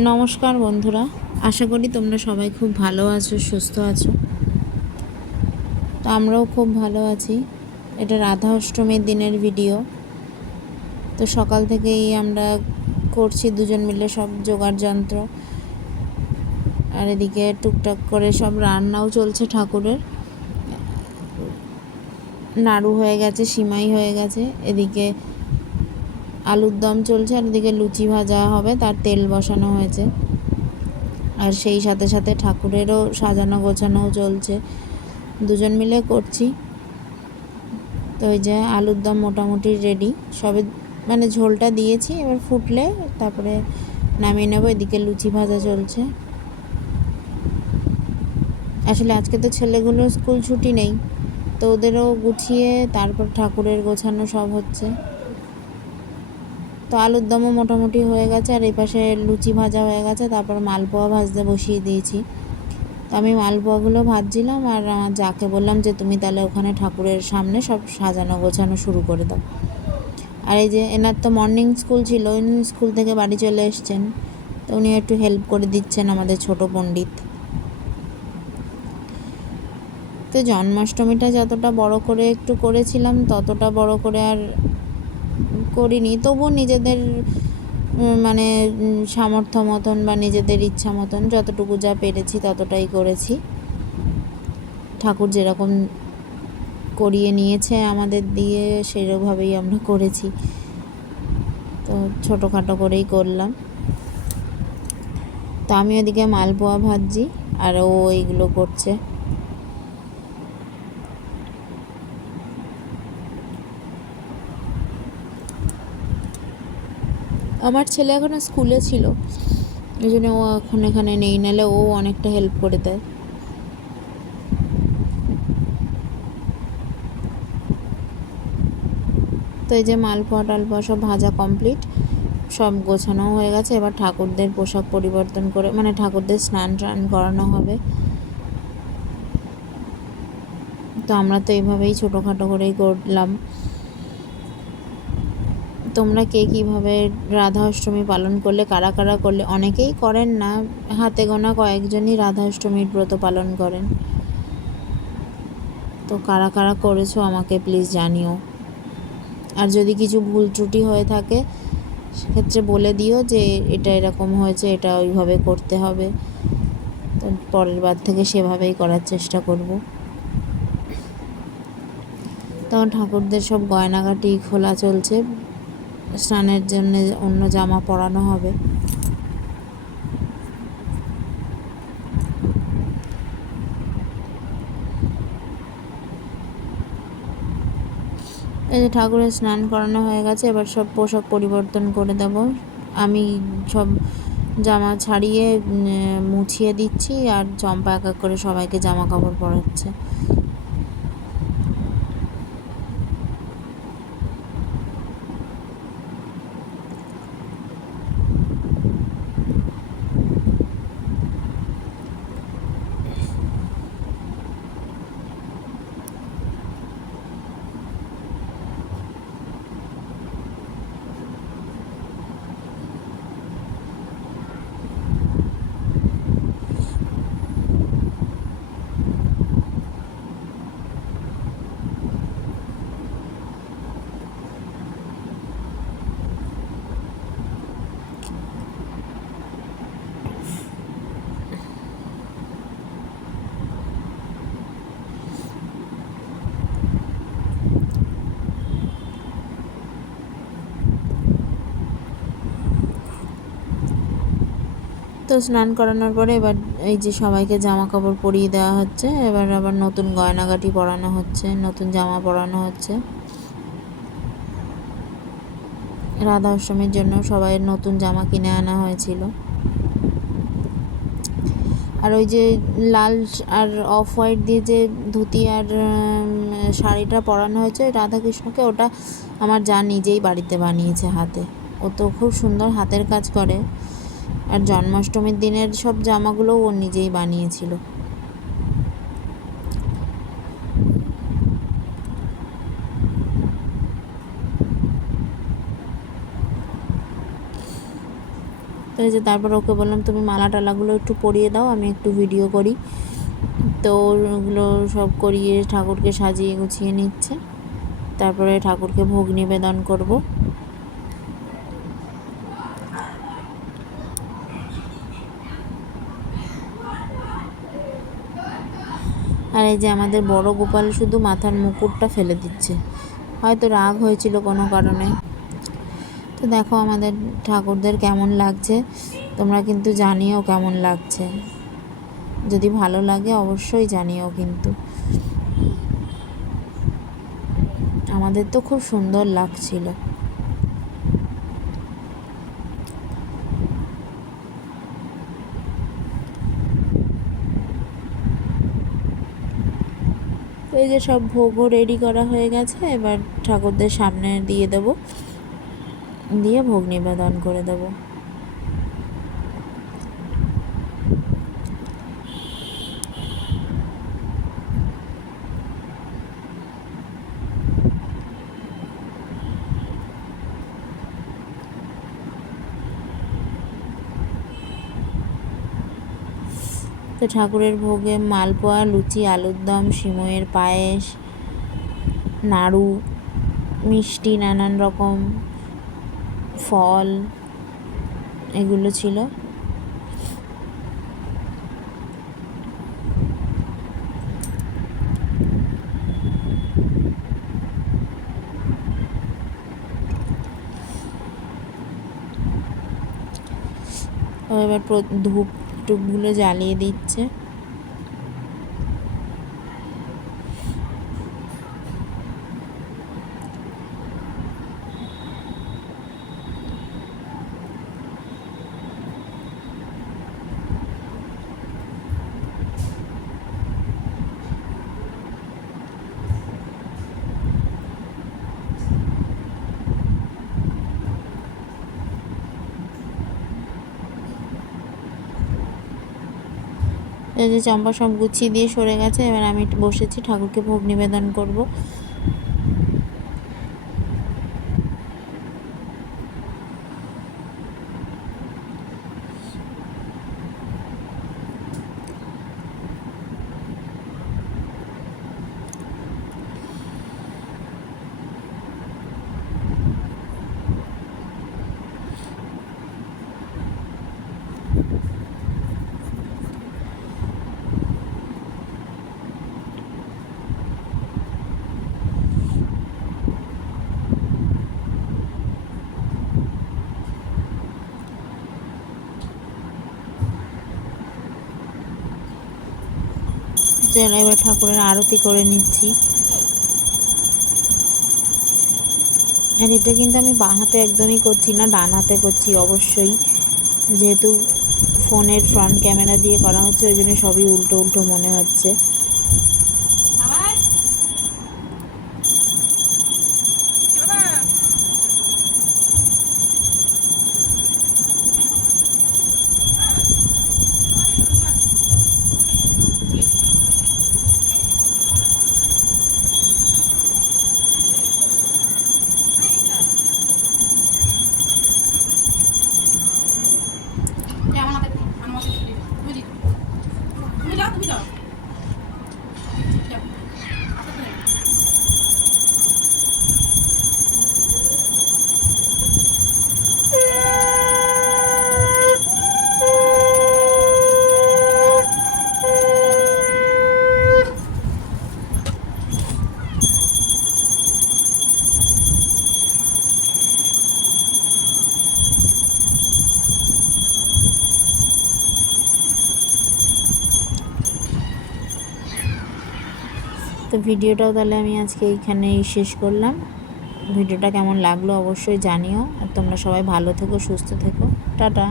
নমস্কার বন্ধুরা, আশা করি তোমরা সবাই খুব ভালো আছো, সুস্থ আছো। তো আমরাও খুব ভালো আছি। এটা রাধা অষ্টমীর দিনের ভিডিও। তো সকাল থেকেই আমরা করছি দুজন মিলে সব জোগাড় যন্ত্র, আর এদিকে টুকটাক করে সব রান্নাও চলছে। ঠাকুরের নাড়ু হয়ে গেছে, সিমাই হয়ে গেছে, এদিকে আলুর দম চলছে, আর এদিকে লুচি ভাজা হবে, তার তেল বসানো হয়েছে। আর সেই সাথে সাথে ঠাকুরেরও সাজানো গোছানোও চলছে, দুজন মিলে করছি। তো ওই যে আলুর দম মোটামুটি রেডি, সবে মানে ঝোলটা দিয়েছি, এবার ফুটলে তারপরে নামিয়ে নেবো। এদিকে লুচি ভাজা চলছে। আসলে আজকে তো ছেলেগুলোর স্কুল ছুটি নেই, তো ওদেরও গুছিয়ে তারপর ঠাকুরের গোছানো সব হচ্ছে। তো আলুর দমও মোটামুটি হয়ে গেছে, আর এই পাশে লুচি ভাজা হয়ে গেছে, তারপর মালপোয়া ভাজতে বসিয়ে দিয়েছি। তো আমি মালপোয়াগুলো ভাজছিলাম, আর আমার যাকে বললাম যে তুমি তাহলে ওখানে ঠাকুরের সামনে সব সাজানো গোছানো শুরু করে দাও। আর এই যে এনার তো মর্নিং স্কুল ছিল, উনি স্কুল থেকে বাড়ি চলে এসছেন, তো উনি একটু হেল্প করে দিচ্ছেন আমাদের ছোট পণ্ডিত। তো জন্মাষ্টমীটা যতটা বড় করে একটু করেছিলাম, ততটা বড় করে আর করিনি, তবুও নিজেদের মানে সামর্থ্য মতন বা নিজেদের ইচ্ছা মতন যতটুকু যা পেরেছি ততটাই করেছি। ঠাকুর যেরকম করিয়ে নিয়েছে আমাদের দিয়ে, সেরকমভাবেই আমরা করেছি। তো ছোটোখাটো করেই করলাম। তো আমি ওদিকে মালপোয়া ভাজছি, আর ও এইগুলো করছে। আমার ছেলে এখনো স্কুলে ছিল, ওই জন্য ও এখন এখানে নেই, নাহলে ও অনেকটা হেল্প করে দেয়। তো এই যে মালপোয়া টালপোয়া সব ভাজা কমপ্লিট, সব গোছানো হয়ে গেছে। এবার ঠাকুরদের পোশাক পরিবর্তন করে, মানে ঠাকুরদের স্নান টান করানো হবে। তো আমরা তো এইভাবেই ছোটোখাটো করেই করলাম। তোমরা কে কীভাবে রাধা অষ্টমী পালন করলে, কারা কারা করলে? অনেকেই করেন না, হাতে গোনা কয়েকজনই রাধা অষ্টমীর ব্রত পালন করেন। তো কারা কারা করেছো আমাকে প্লিজ জানিও। আর যদি কিছু ভুল ত্রুটি হয়ে থাকে সেক্ষেত্রে বলে দিও যে এটা এরকম হয়েছে, এটা ওইভাবে করতে হবে। তো পরের বার থেকে সেভাবেই করার চেষ্টা করব। তখন ঠাকুরদের সব গয়নাগাটি খোলা চলছে, স্নানের জন্য অন্য জামা পরানো হবে। এই যে ঠাকুরের স্নান করানো হয়ে গেছে, এবার সব পোশাক পরিবর্তন করে দেব। আমি সব জামা ছাড়িয়ে মুছিয়ে দিচ্ছি, আর চম্পা এক এক করে সবাইকে জামা কাপড় পরাচ্ছে। তো স্নান করানোর পরে এবার এই যে সবাইকে জামা কাপড় পরিয়ে দেওয়া হচ্ছে। এবার আবার নতুন গয়নাগাটি পরানো হচ্ছে, নতুন জামা পরানো হচ্ছে। রাধা অষ্টমীর জন্য সবাই নতুন জামা কিনে আনা হয়েছিল। আর ওই যে লাল আর অফ হোয়াইট দিয়ে যে ধুতি আর শাড়িটা পরানো হয়েছে রাধাকৃষ্ণকে, ওটা আমার যা নিজেই বাড়িতে বানিয়েছে হাতে। ও তো খুব সুন্দর হাতের কাজ করে। আর জন্মাষ্টমীর দিনের সব জামাগুলোও ও নিজেই বানিয়েছিল। তো এই যে তারপর ওকে বললাম তুমি মালা টালাগুলো একটু পরিয়ে দাও, আমি একটু ভিডিও করি। তো ওগুলো সব করিয়ে ঠাকুরকে সাজিয়ে গুছিয়ে নিচ্ছে। তারপরে ঠাকুরকে ভোগ নিবেদন করব। আর এই যে আমাদের বড় গোপাল শুধু মাথার মুকুটটা ফেলে দিচ্ছে, হয়তো রাগ হয়েছিল কোনো কারণে। তো দেখো আমাদের ঠাকুরদের কেমন লাগছে, তোমরা কিন্তু জানিও কেমন লাগছে। যদি ভালো লাগে অবশ্যই জানিও কিন্তু। আমাদের তো খুব সুন্দর লাগছিল। তো এই যে সব ভোগও রেডি করা হয়ে গেছে, এবার ঠাকুরদের সামনে দিয়ে দেব, দিয়ে ভোগ নিবেদন করে দেব। তো ঠাকুরের ভোগে মালপোয়া, লুচি, আলুর দম, সিমইয়ের পায়েস, নাড়ু, মিষ্টি, নানান রকম ফল এগুলো ছিল। এবার ধূপ টুপগুলো জ্বালিয়ে দিচ্ছে। এই যে চম্পা সব গুছিয়ে দিয়ে সরে গেছে, এবার আমি বসেছি ঠাকুরকে ভোগ নিবেদন করব। এবার ঠাকুরের আরতি করে নিচ্ছি। আর এটা কিন্তু আমি বাঁ হাতে একদমই করছি না, ডান হাতে করছি অবশ্যই, যেহেতু ফোনের ফ্রন্ট ক্যামেরা দিয়ে করা হচ্ছে ওই জন্য সবই উল্টো উল্টো মনে হচ্ছে। তো ভিডিওটাও তাহলে আমি আজকে এইখানেই শেষ করলাম। ভিডিওটা কেমন লাগলো অবশ্যই জানিও, আর তোমরা সবাই ভালো থেকো, সুস্থ থেকো, টাটা।